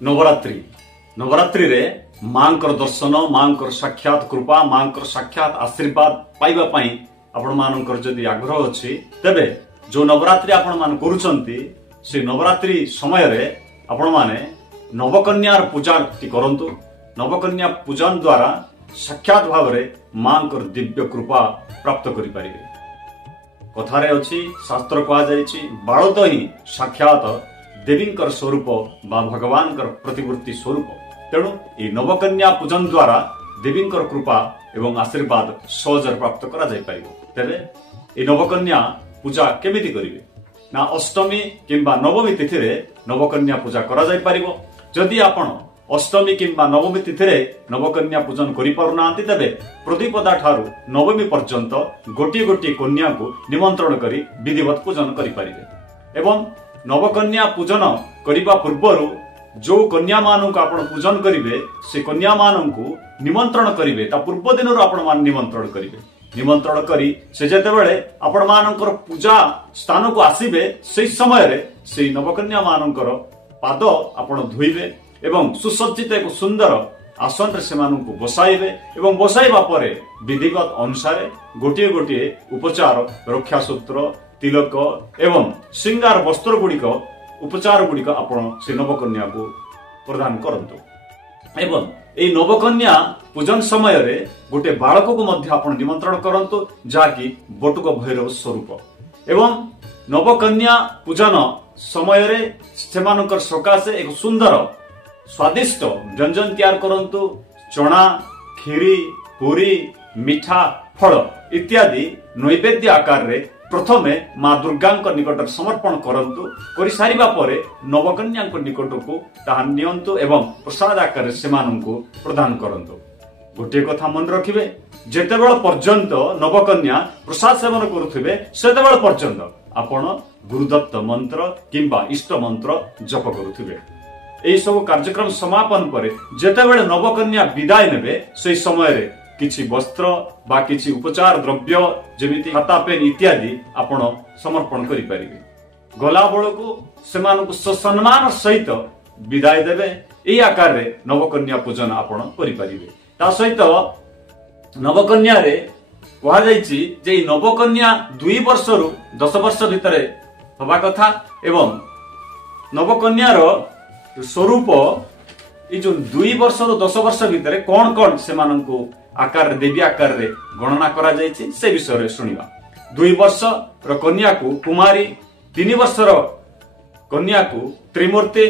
नवरात्रि नवरात्रि रे मांकर दर्शन मांकर साक्षात कृपा मांकर साक्षात आशीर्वाद पाइबा पई आपण मानकर जदि आग्रह अछि तबे जो नवरात्रि आपण मान करूछंती से नवरात्रि समय रे आपण माने नवकन्यार पूजा करंतु। नवकन्या पूजन द्वारा साक्षात भाव रे मांकर दिव्य कृपा प्राप्त करि परिबे। कथारे अछि शास्त्र कहा जायछि बाळत ही साक्षात देवींकर स्वरूप बा भगवानकर प्रतिमूर्ति स्वरूप। तेणु ये नवकन्या पूजन द्वारा देवींकर कृपा एवं आशीर्वाद सहजर प्राप्त करा जाय परिबो। तेबे ये नवकन्या पूजा केमिति करिवे ना अष्टमी किंबा नवमी तिथि रे नवकन्या पूजा करा जाय परिबो। जदि आपण अष्टमी किंबा नवमी तिथि रे नवकन्या पूजन करि पारुनांती तबे प्रतिपदा ठारू नवमी पर्यंत गोटी गोटी कन्या को निमंत्रण करी विधिवत पूजन करि परिबे। एवं नवकन्या पूजन करिबा पूर्वरु जो कन्या मानू को आपण पूजन करिवे से कन्या मानू को निमंत्रण करिवे ता पूर्व दिन आपण मान निमंत्रण करिवे। निमंत्रण करी से जेते बेले आपण मानकर पूजा स्थान को आसीबे से समय रे से नवकन्या मानकर पाद आपण धोइबे एवं सुसज्जित एक सुंदर आसन रे सेमानन को बसाइबे एवं बसाइबा परे विधिवत अनुसार गोटिए गोटिए उपचार रक्षा सूत्र तिलक एवं श्रृंगार वस्त्र गुड़िक उपचार गुड़िक आपण से नवकन्या को प्रदान करंतु। एवं ए नवकन्या पूजन समय रे गोटे बालक को मध्य आपण निमंत्रण करंतु जाकी बटुक भैरव स्वरूप। एवं नवकन्या पूजन समय रे सेमानकर सकाशे एक सुंदर स्वादिष्ट व्यंजन तैयार करंतु। चना खीरी पूरी मिठा फल इत्यादि नैवेद्य आकार रे प्रथमे माँ दुर्गा निकट समर्पण करंतु। करि सारिबा परे नवकन्या निकट को ताहा नियंतु एवं प्रसाद आकार सेमानंकु प्रदान करंतु। गोटे कथा मन रखिबे जेतेबेल पर्यंत नवकन्या प्रसाद सेवन करुथिबे सेतेबेल पर्यंत आपण गुरुदत्त मंत्र किंबा इष्ट मंत्र जप करुथिबे। एई सब कार्यक्रम समापन परे जेतेबेल नवकन्या विदाय नेबे सेई समय रे किछि वस्त्र बा किछि उपचार द्रव्य जेमिति खाता पेन इत्यादि आपण समर्पण करि परिबे। गला बेलकु सेमानकु सम्मान सहित विदाय देबे। एई आकार रे नवकन्या पूजन आपण करि परिबे। ता सहित नवकन्या रे कहा जायछि जे नवकन्या 2 वर्ष रु 10 वर्ष भितरे हवा कथा एवं नवकन्या रो स्वरूप ये जो 2 वर्ष रु 10 वर्ष भितरे कोन कोन सेमानकु आकार देवी आकार रे गणना करा जायछि से विषय रे सुनिबा। 2 वर्ष रो कन्या को कुमारी 3 वर्ष रो कन्या को त्रिमूर्ति